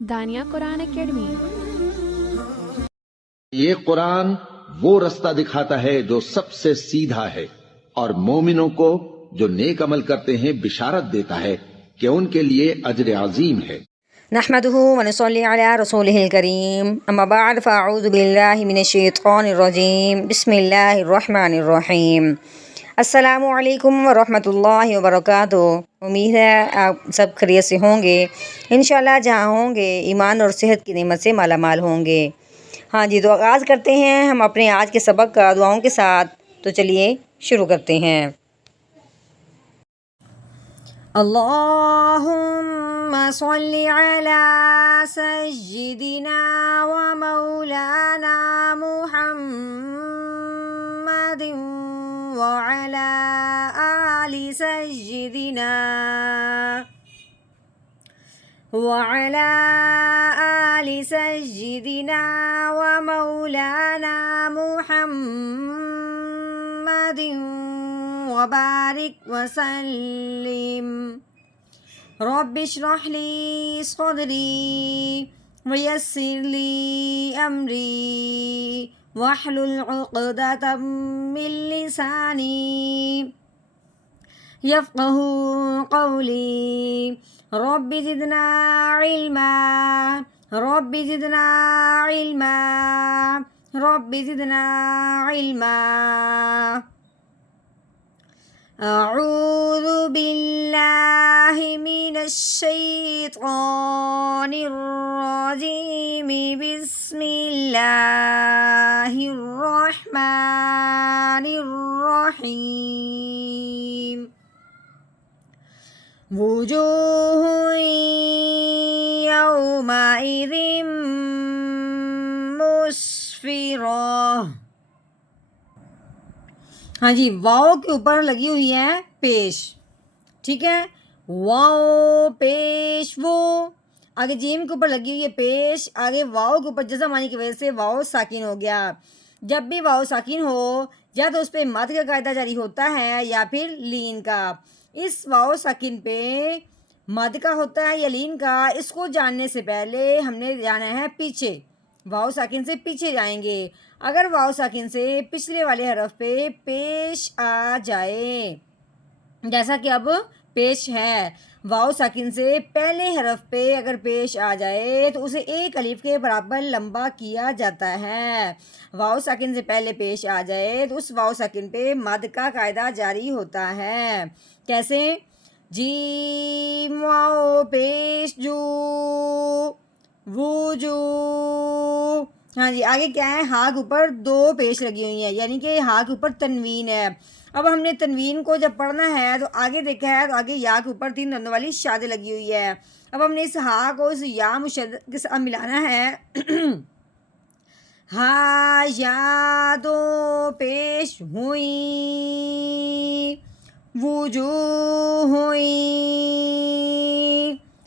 دانیہ قرآن academy. یہ قرآن وہ رستہ دکھاتا ہے جو سب سے سیدھا ہے، اور مومنوں کو جو نیک عمل کرتے ہیں بشارت دیتا ہے کہ ان کے لیے اجر عظیم ہے۔ نحمده ونصلي على رسوله الكريم، اما بعد فاعوذ بالله من الشیطان الرجیم، بسم اللہ الرحمن الرحیم۔ السلام علیکم ورحمۃ اللہ وبرکاتہ۔ امید ہے آپ سب خیریت سے ہوں گے، انشاءاللہ جہاں ہوں گے ایمان اور صحت کی نعمت سے مالا مال ہوں گے۔ ہاں جی، تو آغاز کرتے ہیں ہم اپنے آج کے سبق کا دعاؤں کے ساتھ۔ تو چلیے شروع کرتے ہیں۔ اللہم صلی علی سیدنا و مولانا محمد وعلی آل سیدنا وعلی آل سیدنا و مولانا محمد وبارک وسلم۔ رب اشرح لی صدری ویسر لی امری واحلل عقدۃ من لسانی یفقہوا قولی۔ رب زدنا علما رب زدنا علما رب زدنا علما۔ اعوذ باللہ من الشیطان الرجیم، بسم اللہ الرحمن الرحیم۔ وجوہ یومئذ مسفرہ۔ ہاں جی، واؤ کے اوپر لگی ہوئی ہے پیش، ٹھیک ہے، واؤ پیش وہ، آگے جیم کے اوپر لگی ہوئی ہے پیش، آگے واؤ کے اوپر جزم آنے کی وجہ سے واؤ ساکن ہو گیا۔ جب بھی واؤ ساکن ہو یا تو اس پہ مد کا قاعدہ جاری ہوتا ہے یا پھر لین کا۔ اس واؤ ساکن پہ مد کا ہوتا ہے یا لین کا، اس کو جاننے سے پہلے ہم نے جانا ہے پیچھے، واؤ ساکن سے پیچھے جائیں گے۔ اگر واؤ ساکن سے پچھلے والے حرف پہ پیش آ جائے، جیسا کہ اب پیش ہے، واؤ ساکن سے پہلے حرف پہ اگر پیش آ جائے تو اسے ایک الف کے برابر لمبا کیا جاتا ہے۔ واؤ ساکن سے پہلے پیش آ جائے تو اس واؤ ساکن پہ مد کا قاعدہ جاری ہوتا ہے۔ کیسے؟ جیم واؤ پیش جو وجو۔ ہاں جی، آگے کیا ہے؟ ہا کے اوپر دو پیش لگی ہوئی ہیں، یعنی کہ ہا کے اوپر تنوین ہے۔ اب ہم نے تنوین کو جب پڑھنا ہے تو آگے دیکھا ہے تو آگے یا کے اوپر تین دندوں والی شادیں لگی ہوئی ہے۔ اب ہم نے اس ہا کو اس یا مشدد کے ساتھ ملانا ہے۔ ہا یا دو پیش ہوئی وجوہ ہوئی۔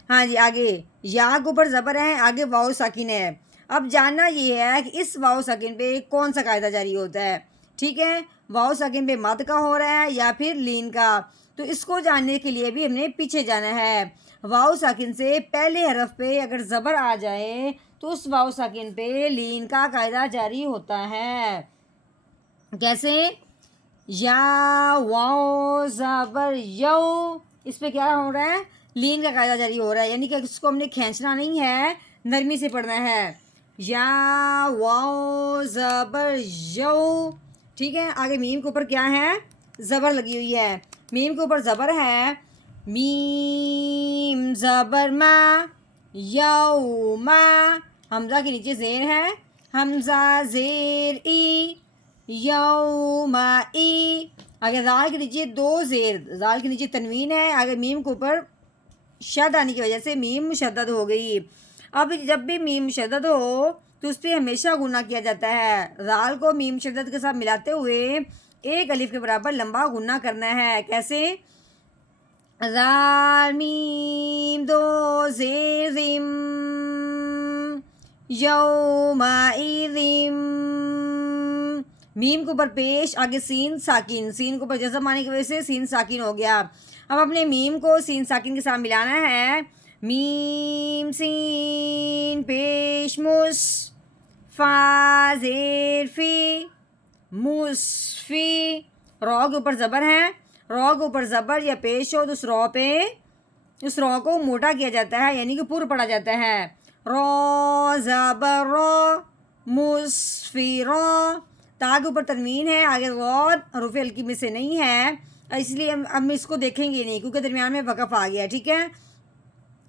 ہاں جی، آگے یا کے اوپر زبر ہے، آگے واؤ ساکن ہے۔ اب جاننا یہ ہے کہ اس واؤ ساکن پہ کون سا قاعدہ جاری ہوتا ہے، ٹھیک ہے، واؤ ساکن پہ مد کا ہو رہا ہے یا پھر لین کا۔ تو اس کو جاننے کے لیے بھی ہم نے پیچھے جانا ہے۔ واؤ ساکن سے پہلے حرف پہ اگر زبر آ جائے تو اس واؤ ساکن پہ لین کا قاعدہ جاری ہوتا ہے۔ کیسے؟ یا واؤ زبر یو، اس پہ کیا ہو رہا ہے؟ لین کا قاعدہ جاری ہو رہا ہے، یعنی کہ اس کو ہم نے کھینچنا نہیں ہے، نرمی سے پڑھنا ہے۔ یا واؤ زبر یو، ٹھیک ہے۔ آگے میم کے اوپر کیا ہے؟ زبر لگی ہوئی ہے، میم کے اوپر زبر ہے، میم زبر ما، یوما، حمزہ کے نیچے زیر ہے، حمزہ زیر ای، یوما ای۔ آگے زال کے نیچے دو زیر، زال کے نیچے تنوین ہے، آگے میم کے اوپر شد آنے کی وجہ سے میم مشدد ہو گئی۔ اب جب بھی میم مشدد ہو تو اس پہ ہمیشہ غنہ کیا جاتا ہے۔ زال کو میم مشدد کے ساتھ ملاتے ہوئے ایک الف کے برابر لمبا غنہ کرنا ہے۔ کیسے؟ زال میم دو زیر زم یومئذ۔ میم کے اوپر پیش، آگے سین ساکن، سین کے اوپر جزم آنے کی وجہ سے سین ساکن ہو گیا۔ اب اپنے میم کو سین ساکن کے ساتھ ملانا ہے. میم سین پیش مس فا زیر فی مصفی. رو کے اوپر زبر ہے, رو کے اوپر زبر یا پیش ہو تو اس رو کو موٹا کیا جاتا ہے, یعنی کہ پر پڑا جاتا ہے. رو زبر رو مصفی رو. تا کے اوپر تنوین ہے, آگے غود حروف ہلکی میں سے نہیں ہے, اس لیے ہم اس کو دیکھیں گے نہیں کیونکہ درمیان میں وقف آ گیا. ٹھیک ہے,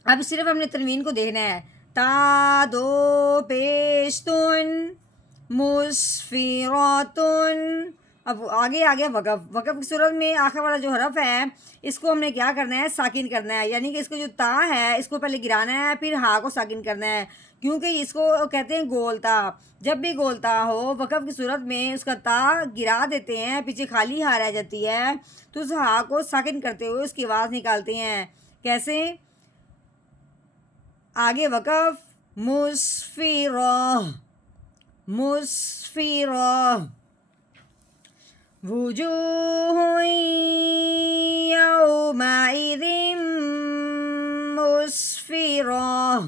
اب صرف ہم نے تنوین کو دیکھنا ہے. تا دو پیش تن مصفراتن. اب آگے آ گیا وقف. وقف کی صورت میں آخر والا جو حرف ہے اس کو ہم نے کیا کرنا ہے, ساکن کرنا ہے, یعنی کہ اس کو جو تا ہے اس کو پہلے گرانا ہے, پھر ہا کو ساکن کرنا ہے, کیونکہ اس کو کہتے ہیں گولتا. جب بھی گولتا ہو وقف کی صورت میں اس کا تا گرا دیتے ہیں, پیچھے خالی ہا رہ جاتی ہے, تو اس ہا کو ساکن کرتے ہوئے اس کی آواز نکالتے ہیں. کیسے؟ آگے وقف مصفرہ مصفرہ. وجوہ یومئذ مسفرہ.